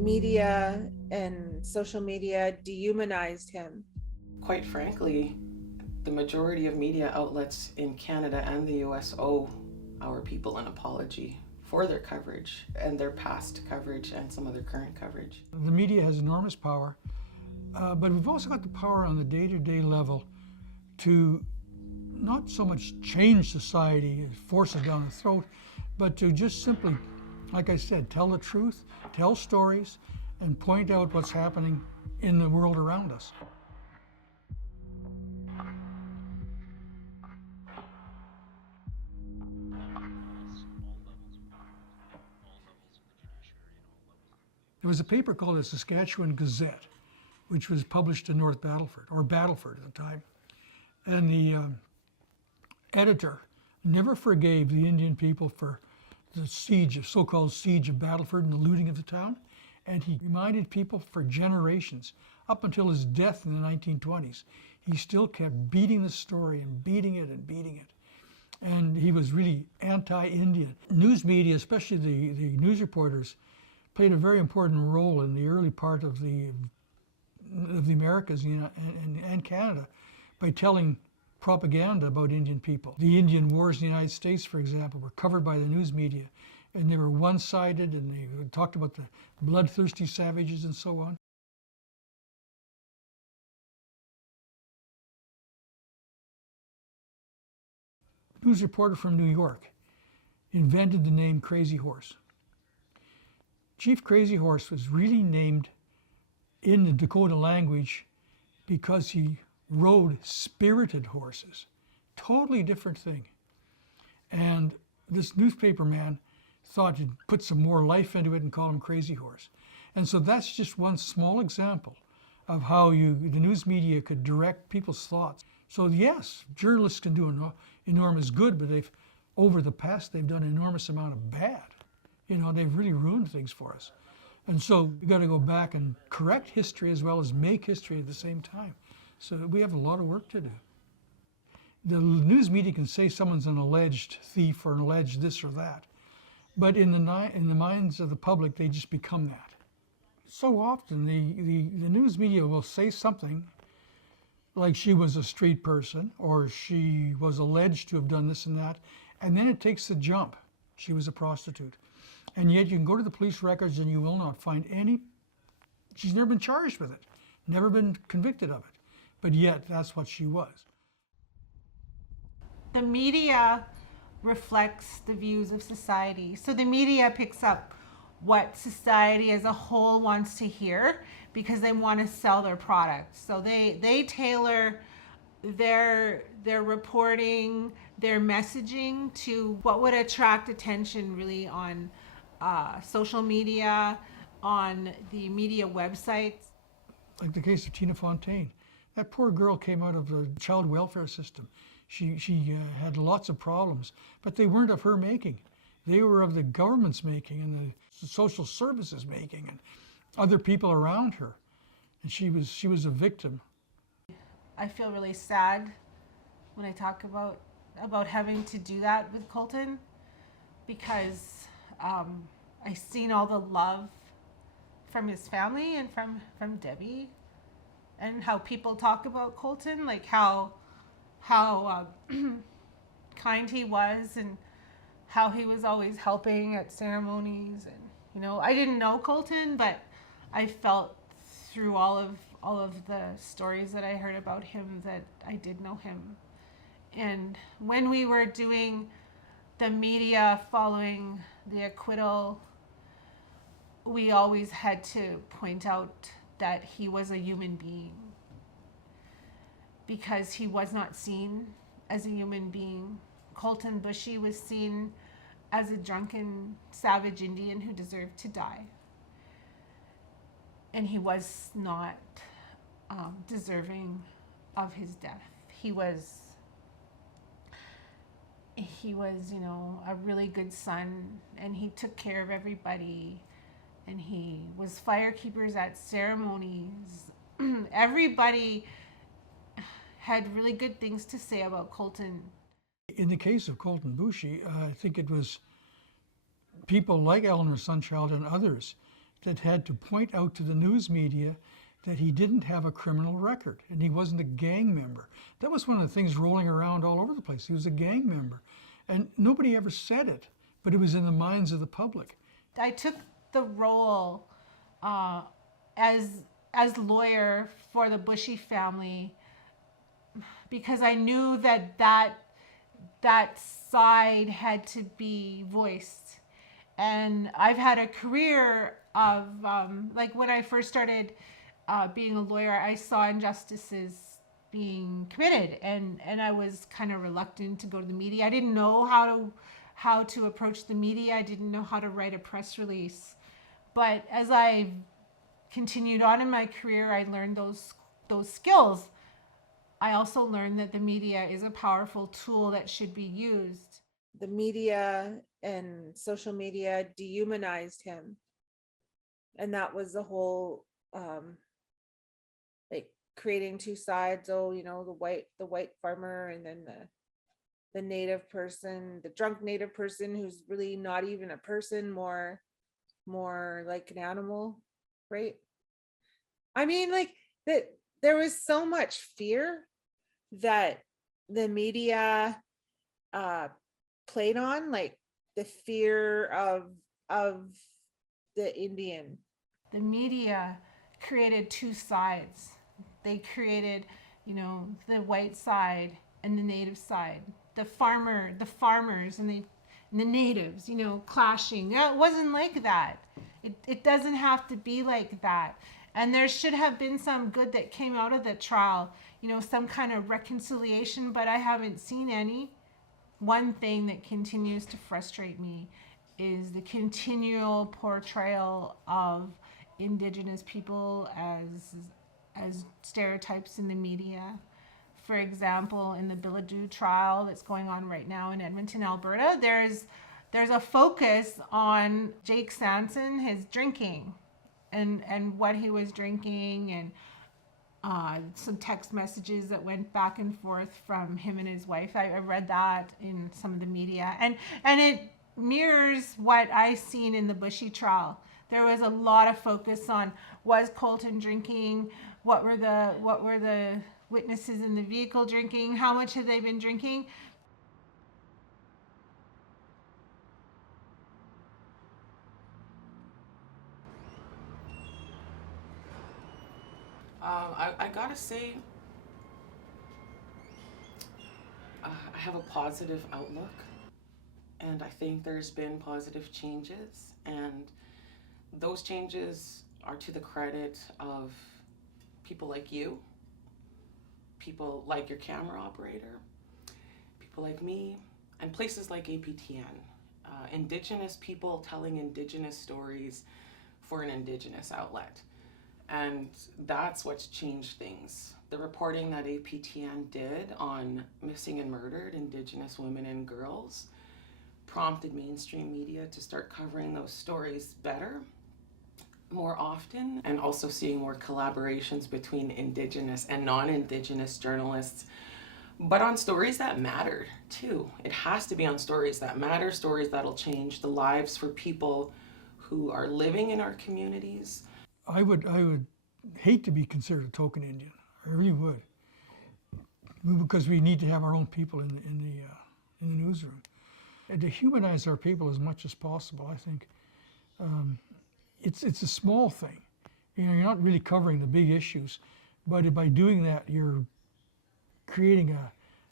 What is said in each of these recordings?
media and social media dehumanized him. Quite frankly, the majority of media outlets in Canada and the US owe our people an apology for their coverage and their past coverage and some of their current coverage. The media has enormous power, but we've also got the power on the day-to-day level to not so much change society, force it down the throat, but to just simply, like I said, tell the truth, tell stories, and point out what's happening in the world around us. There was a paper called the Saskatchewan Gazette, which was published in North Battleford, or Battleford at the time. And the editor never forgave the Indian people for the siege, so-called siege of Battleford and the looting of the town. And he reminded people for generations, up until his death in the 1920s, he still kept beating the story and beating it and beating it. And he was really anti-Indian. News media, especially the news reporters, played a very important role in the early part of the Americas and Canada by telling propaganda about Indian people. The Indian Wars in the United States, for example, were covered by the news media, and they were one-sided, and they talked about the bloodthirsty savages and so on. A news reporter from New York invented the name Crazy Horse. Chief Crazy Horse was really named in the Dakota language because he rode spirited horses. Totally different thing. And this newspaper man thought he'd put some more life into it and call him Crazy Horse. And so that's just one small example of how the news media could direct people's thoughts. So yes, journalists can do enormous good, but over the past, they've done an enormous amount of bad. They've really ruined things for us. And so we've got to go back and correct history as well as make history at the same time. So we have a lot of work to do. The news media can say someone's an alleged thief or an alleged this or that, but in the minds of the public, they just become that. So often the news media will say something like she was a street person or she was alleged to have done this and that, and then it takes the jump. She was a prostitute. And yet you can go to the police records and you will not find she's never been charged with it, never been convicted of it, but yet that's what she was. The media reflects the views of society. So the media picks up what society as a whole wants to hear because they want to sell their product. So they tailor their reporting, their messaging to what would attract attention really on social media, on the media websites. Like the case of Tina Fontaine. That poor girl came out of the child welfare system. She had lots of problems, but they weren't of her making. They were of the government's making and the social services making and other people around her. And she was a victim. I feel really sad when I talk about having to do that with Colton because I've seen all the love from his family and from Debbie and how people talk about Colton, like how kind he was and how he was always helping at ceremonies. And I didn't know Colton, but I felt through all of the stories that I heard about him that I did know him. And when we were doing the media following the acquittal, we always had to point out that he was a human being because he was not seen as a human being. Colton Bushy was seen as a drunken, savage Indian who deserved to die. And he was not deserving of his death. He was, a really good son, and he took care of everybody, and he was firekeepers at ceremonies. Everybody had really good things to say about Colton. In the case of Colton Bushy, I think it was people like Eleanor Sunchild and others that had to point out to the news media that he didn't have a criminal record and he wasn't a gang member. That was one of the things rolling around all over the place. He was a gang member. And nobody ever said it, but it was in the minds of the public. I took the role as lawyer for the Bushy family because I knew that side had to be voiced. And I've had a career of, like when I first started being a lawyer, I saw injustices being committed, and I was kind of reluctant to go to the media. I didn't know how to approach the media. I didn't know how to write a press release. But as I continued on in my career, I learned those skills. I also learned that the media is a powerful tool that should be used. The media and social media dehumanized him. And that was the whole like creating two sides. Oh, you know, the white farmer, and then the native person, the drunk native person who's really not even a person, more like an animal, right? I mean, like that there was so much fear that the media played on, like the fear of the Indian. The media created two sides. They created, you know, the white side and the native side. The farmers and the natives, you know, clashing. It wasn't like that. It doesn't have to be like that. And there should have been some good that came out of the trial, you know, some kind of reconciliation, but I haven't seen any. One thing that continues to frustrate me is the continual portrayal of Indigenous people as stereotypes in the media. For example, in the Billadu trial that's going on right now in Edmonton, Alberta, there's a focus on Jake Sanson, his drinking, and what he was drinking, and some text messages that went back and forth from him and his wife. I read that in some of the media, and it mirrors what I seen in the Bushy trial. There was a lot of focus on, was Colton drinking? What were the witnesses in the vehicle drinking? How much had they been drinking? I gotta say, I have a positive outlook, and I think there's been positive changes, and those changes are to the credit of people like you, people like your camera operator, people like me, and places like APTN. Indigenous people telling Indigenous stories for an Indigenous outlet. And that's what's changed things. The reporting that APTN did on missing and murdered Indigenous women and girls prompted mainstream media to start covering those stories better, more often, and also seeing more collaborations between Indigenous and non-Indigenous journalists, but on stories that matter too. It has to be on stories that matter, stories that'll change the lives for people who are living in our communities. I would hate to be considered a token Indian. I really would, because we need to have our own people in the newsroom, and to humanize our people as much as possible. I think it's a small thing. You know, you're not really covering the big issues, but by doing that, you're creating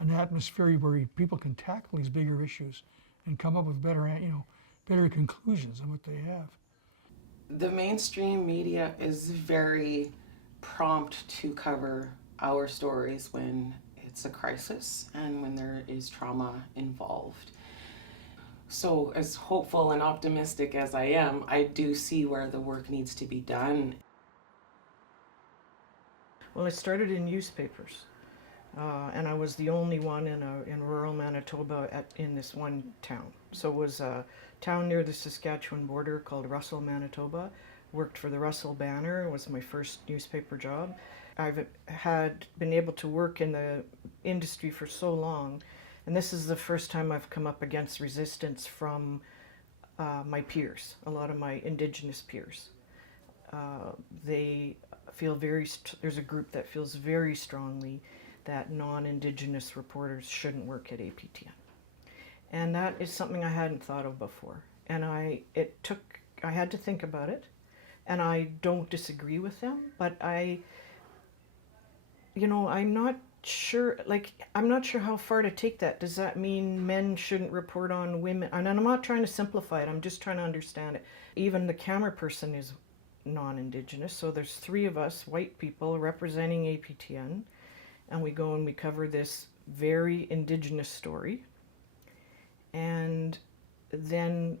an atmosphere where people can tackle these bigger issues and come up with better conclusions than what they have. The mainstream media is very prompt to cover our stories when it's a crisis and when there is trauma involved. So as hopeful and optimistic as I am, I do see where the work needs to be done. Well, I started in newspapers, and I was the only one in rural Manitoba in this one town. So it was a town near the Saskatchewan border called Russell, Manitoba. Worked for the Russell Banner. It was my first newspaper job. I've had been able to work in the industry for so long, and this is the first time I've come up against resistance from my peers, a lot of my Indigenous peers. they feel there's a group that feels very strongly that non-Indigenous reporters shouldn't work at APTN. And that is something I hadn't thought of before. And I had to think about it, and I don't disagree with them, but I'm not sure, I'm not sure how far to take that. Does that mean men shouldn't report on women? And I'm not trying to simplify it, I'm just trying to understand it. Even the camera person is non-Indigenous, so there's 3 of us, white people, representing APTN, and we go and we cover this very Indigenous story. And then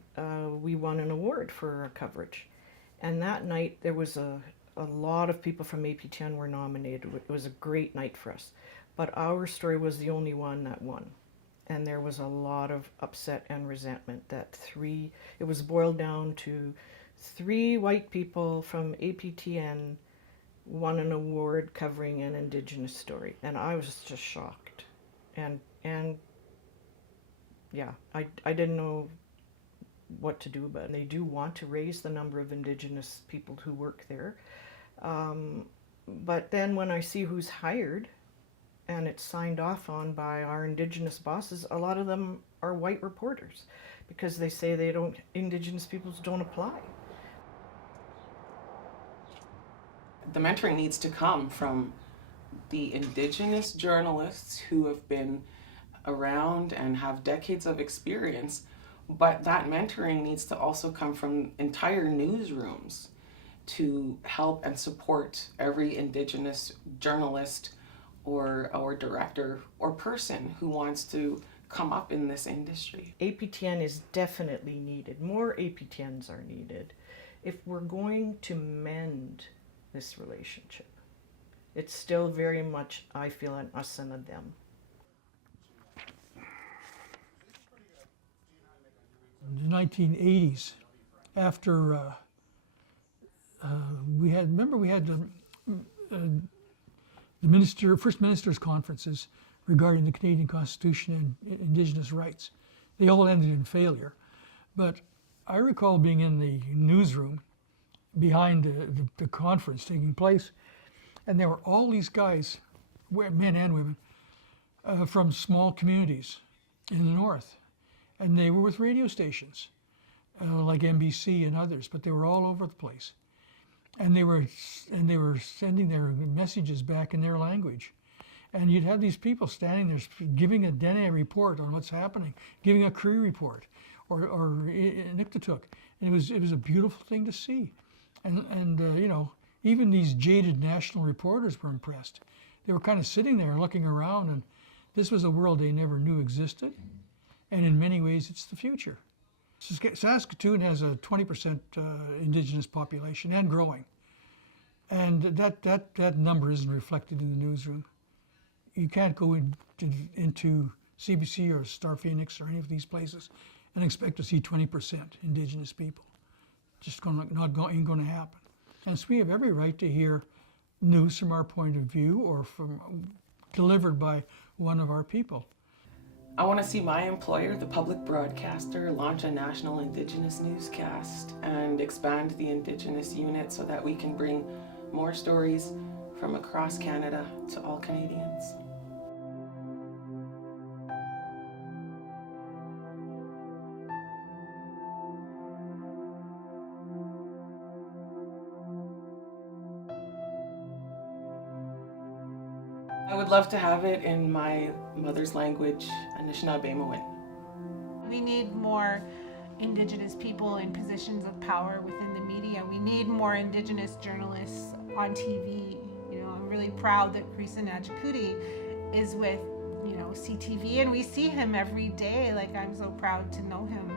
we won an award for our coverage. And that night there was a lot of people from APTN were nominated. It was a great night for us. But our story was the only one that won. And there was a lot of upset and resentment that it was boiled down to 3 white people from APTN won an award covering an Indigenous story. And I was just shocked. And yeah, I didn't know what to do about it. They do want to raise the number of Indigenous people who work there. But then when I see who's hired and it's signed off on by our Indigenous bosses, a lot of them are white reporters because they say Indigenous peoples don't apply. The mentoring needs to come from the Indigenous journalists who have been around and have decades of experience, but that mentoring needs to also come from entire newsrooms to help and support every Indigenous journalist or director or person who wants to come up in this industry. APTN is definitely needed. More APTNs are needed if we're going to mend this relationship. It's still very much, I feel, an us and a them. In the 1980s, after we had the first ministers' conferences regarding the Canadian Constitution and Indigenous rights. They all ended in failure. But I recall being in the newsroom behind the conference taking place, and there were all these guys, men and women, from small communities in the north. And they were with radio stations, like NBC and others, but they were all over the place. And they were sending their messages back in their language. And you'd have these people standing there giving a Dene report on what's happening, giving a Cree report, or Inuktitut. And it was a beautiful thing to see. And even these jaded national reporters were impressed. They were kind of sitting there looking around, and this was a world they never knew existed. And in many ways, it's the future. Saskatoon has a 20% Indigenous population and growing. And that number isn't reflected in the newsroom. You can't go into CBC or Star Phoenix or any of these places and expect to see 20% Indigenous people. Just ain't going to happen. And so we have every right to hear news from our point of view or delivered by one of our people. I want to see my employer, the public broadcaster, launch a national Indigenous newscast and expand the Indigenous unit so that we can bring more stories from across Canada to all Canadians. I would love to have it in my mother's language, Anishinaabe. We need more Indigenous people in positions of power within the media. We need more Indigenous journalists on TV. I'm really proud that Karisa Najakuti is with, CTV, and we see him every day. I'm so proud to know him,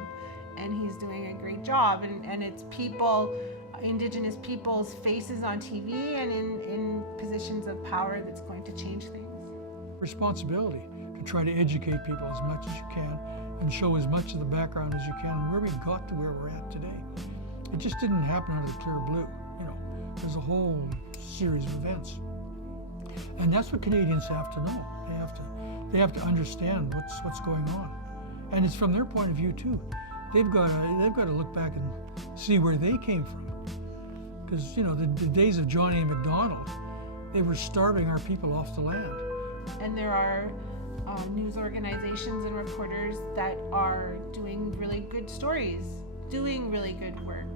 and he's doing a great job. And it's people, Indigenous people's faces on TV and in positions of power that's going to change things. Responsibility to try to educate people as much as you can and show as much of the background as you can and where we got to where we're at today. It just didn't happen out of the clear blue. There's a whole series of events. And that's what Canadians have to know. They have to understand what's going on. And it's from their point of view too. They've got to look back and see where they came from. Because, you know, the days of Johnny and McDonald, they were starving our people off the land. And there are news organizations and reporters that are doing really good stories, doing really good work.